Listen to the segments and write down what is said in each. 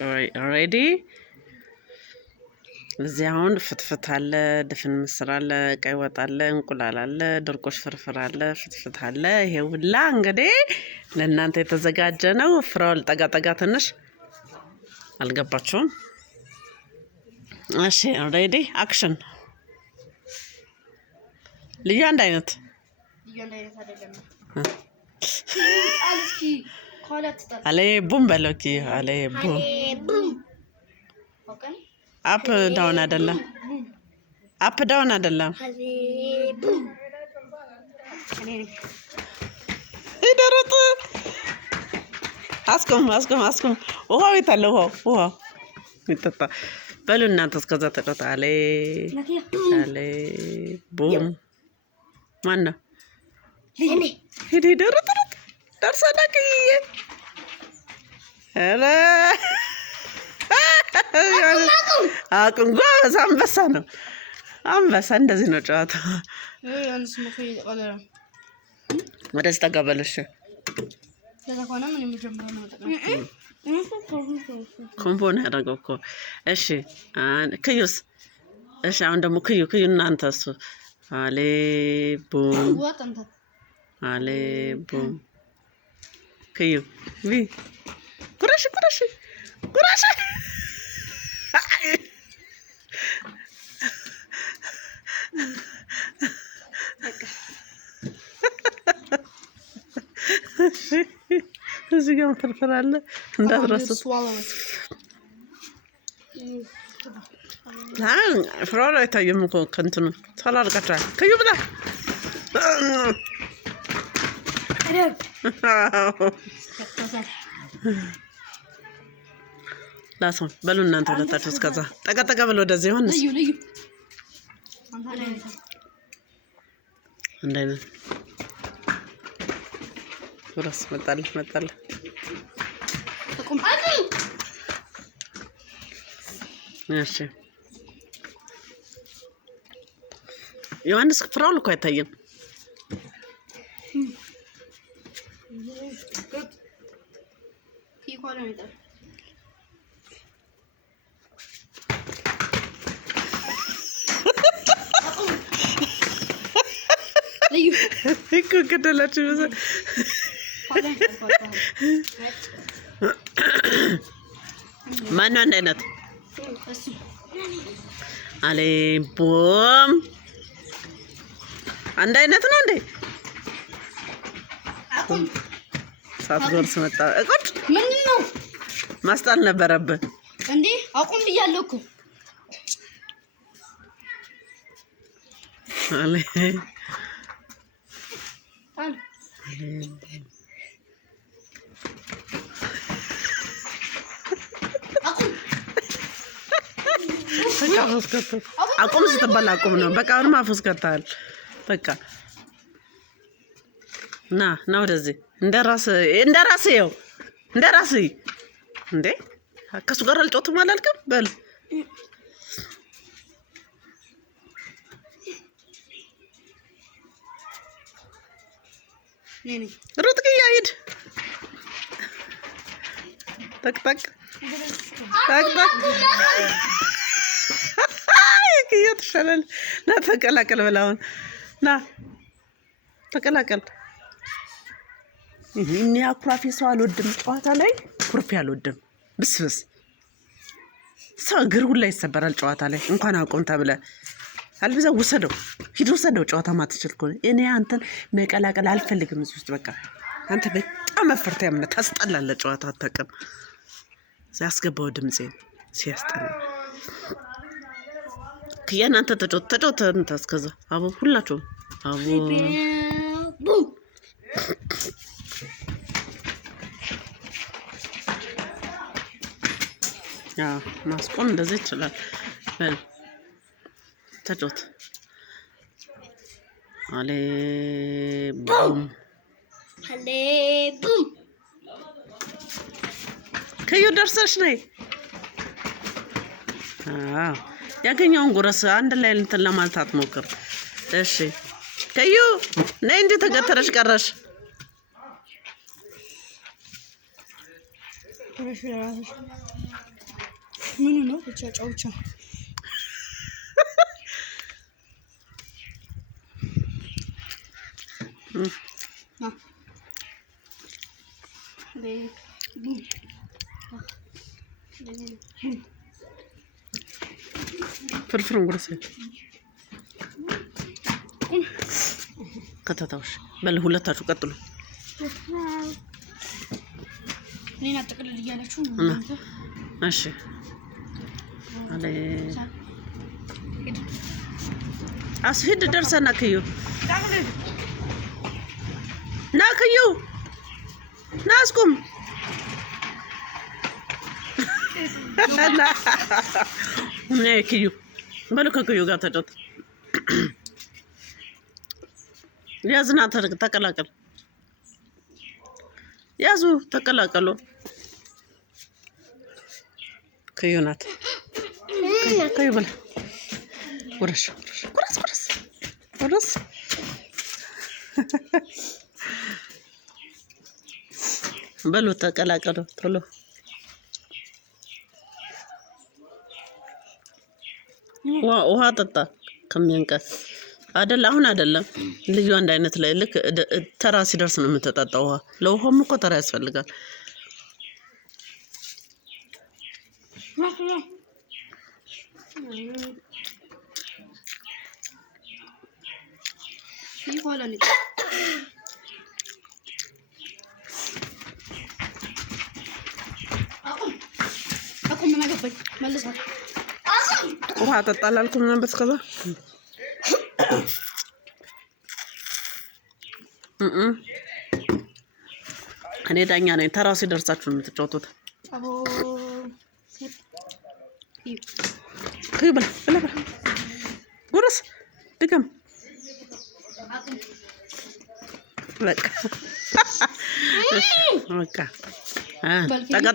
already እዚህ አሁን ፍትፍት አለ ድፍን ምስር አለ ቀይ ወጥ አለ እንቁላል አለ ድርቆሽ ፍርፍር አለ ፍትፍት አለ ይሄ ሁላ እንግዲህ ለእናንተ የተዘጋጀ ነው ፍራውል ጠጋ ትንሽ አልገባችሁም እሺ already action ልዩ አንድ አይነት አይደለም አልስኪ ኮላትታ አለ ቡም በሎኪ አለ ቡም ኦኬ አፕ ዳውን አይደለም ይደረጥ አስቆም ውሃው ይታለ ውሃው ይጠጣ በሉ እናንተ እስከዛ ተጠጣ አለ ቡም ማና ይደረጥ ደርሰናክ አለ አቁንጓ አንበሳ ነው አንበሳ እንደዚህ ነው ጨዋታ ወደዚህ ተጋበለሽ ለታቆና ምን የሚጀምረው ነው ኮምፖን ያደረገው እኮ እሺ ክዩስ እሺ አሁን ደግሞ ክዩ እናንተ እሱ አሌ ቡም ክዩ ቪ ኩራሽ እዚህ ጋር ፍርፍር አለ እንዳትረሱ ፍራውል አይታየም እኮ ከእንትኑ ተላልቃችኋል ከዩ ብላ ላሶን በሉ እናንተ ሁለታችሁ እስከዛ ጠጋ በሉ ወደዚህ ዮሐንስ እንደዚህ ወራስ መጣል እሺ ዮሐንስ ፍራውል እኮ አይታየም እኮ ገደላችሁ ማን አንድ አይነት አለ ቡም አንድ አይነት ነው እንዴ ሳትጎርስ መጣ እቁጭ ምንድነው ማስጣል ነበረብህ እንዴ አቁም ብያለሁ እኮ አለ አቁም ስትባል አቁም ነው በቃ አሁን ማፈስ ከተል በቃ ና ወደዚህ እንደራስ ይኸው እንደራስ እንዴ ከሱ ጋር አልጮትም አላልክም በል ሩጥ ይያይድ ጠቅ ይተሻላል ና ተቀላቀል በላውን ና ተቀላቀል እኔ አኩራፊ ሰው አልወድም ጨዋታ ላይ ኩርፊ አልወድም ብስብስ ሰው እግር ሁላ ይሰበራል ጨዋታ ላይ እንኳን አቆም ተብለ አልብዛ ወሰደው ጨዋታ ማትችል ከሆነ እኔ አንተን መቀላቀል አልፈልግም እዚህ ውስጥ በቃ አንተ በጣም መፈርታ ያምነ ታስጠላለህ ጨዋታ አታውቅም ሲያስገባው ድምጼን ሲያስጠላ ከያናንተ ተጫወተ እንታስከዛ አቦ ሁላችሁ አቦ ያ ማስቆም እንደዚህ ይችላል በል ተጫወት አለ ቡም ከዩ ደርሰሽ ነይ ያገኘውን ጉረስ አንድ ላይ እንትን ለማለት አትሞክር እሺ ከዩ ነይ እንጂ ተገተረሽ ቀረሽ እሺ ለራስሽ ምን ነው ብቻ ጫውቻ ፍርፍር እንጉርስ ከተታውሽ በል ሁለታችሁ ቀጥሉ እኔና ተቀልል እያላችሁ እሺ አለ አስሄድ ደርሰና ከዩ ናከዩ ናስኩም ነክዩ በሉ ከክዩ ጋር ተጫወት ያዝና ተቀላቀል ያዙ ተቀላቀሉ ክዩ ናት ክዩ በል ወረሽ ወረስ በሉ ተቀላቀሉ ቶሎ ውሃ ጠጣ ከሚያንቀስ አይደል አሁን አይደለም ልዩ አንድ አይነት ላይ ልክ ተራ ሲደርስ ነው የምትጠጣው ውሃ ለውሃም እኮ ተራ ያስፈልጋል ይቆላል አቁም ምን አገባኝ መልሳት ውሃ ጠጣላልኩም ነበር እስከዛ እኔ ዳኛ ነኝ ተራው ሲደርሳችሁ ነው የምትጫወቱት አቦ ከይበላ በላ ጉርስ ድገም በቃ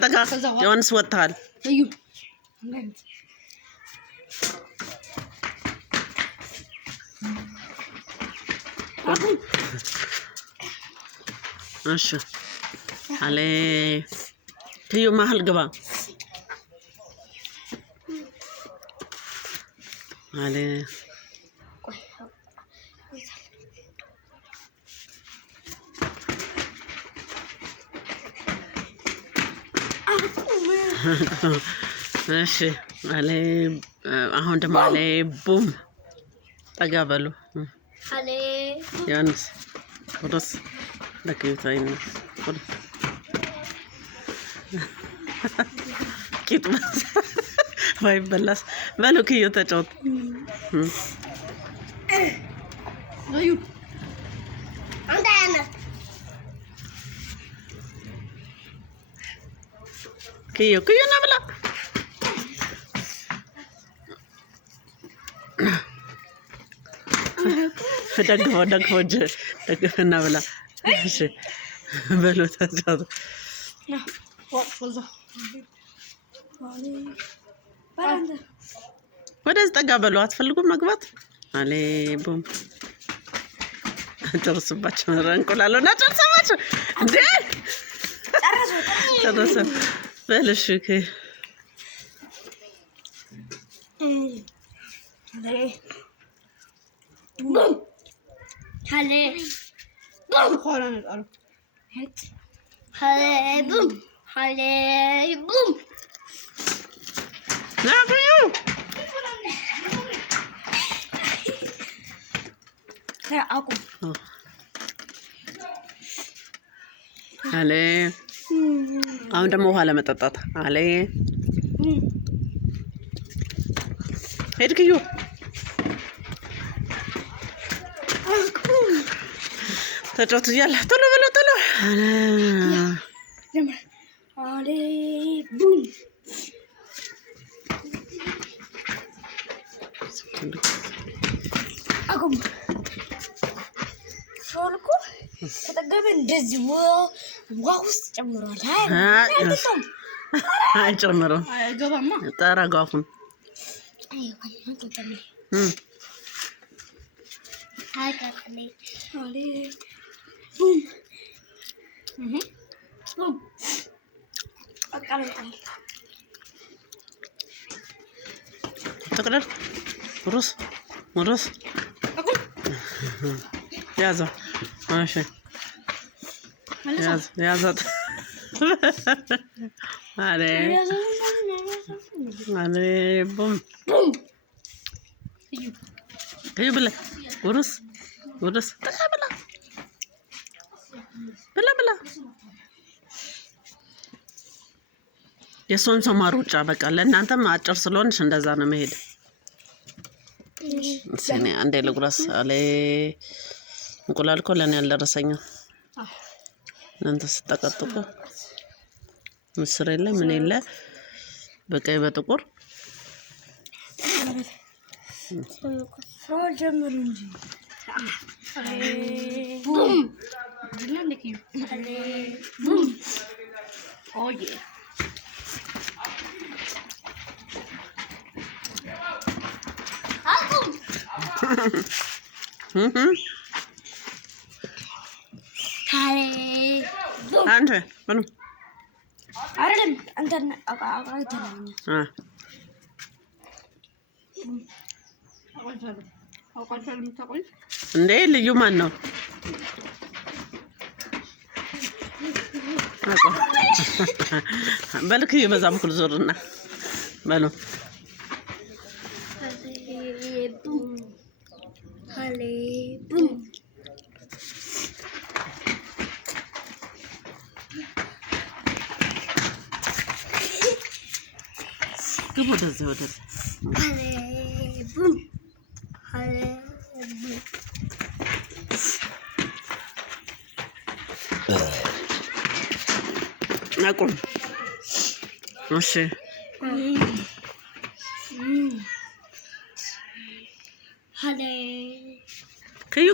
ጠጋ ዮሐንስ ወጥተሃል እዩ እሺ አለ ከዩ መሀል ግባ አለ እሺ አለ አሁን ደግሞ አለ ቡም ጠጋ በሉ አለ ዮሐንስ ወደስ ለከይታይን ቂጥ ባይበላስ በሉ ከዩ ተጫወት እዩ አንተ ያነ ከዩ ና ብላ ደግፈና ብላ እሺ በሉ ተጫወት ወደዚህ ጠጋ በሉ አትፈልጉም መግባት አለ ቡም ጨርሱባቸው እንቁላሉና ጨርሰባቸው እንዴ ጨርሱ በልሽ ቡም አለ ቡም ሆራን አሉ ቡም አለ ቡም ናብዩ አቁም አለ አሁን ደግሞ ውሃ ለመጠጣት አለ ሄድክዩ ተጫወቱ እያለ ቶሎ በሎ ቶሎ አለ ቡም አቁም ሾልኩ ከተገበ እንደዚህ ውሃ ውስጥ ጨምሯል አይጨምረው አይገባማ ጠረጋፉን تقدر ورس يازا ماشي يازا علي بوم ايوه بلا ورس بلا የሶን ሰማሩ ጫ በቃ ለእናንተም አጭር ስለሆንሽ እንደዛ ነው መሄድ እኔ አንዴ ልጉራስ አለ እንቁላል እኮ ለኔ ያልደረሰኝ እናንተ ስትጠቀጥቁ ምስር የለ ምን የለ በቀይ በጥቁር ጀምሩ እንጂ ቡም ኦዬ አንተ ምኑ አይደለም አንተ አቃይተናል እንዴ ልዩ ማን ነው በልክ በዛ በኩል ዞርና በሉ ግቡ ወደዚህ አቁም እሺ ከዩ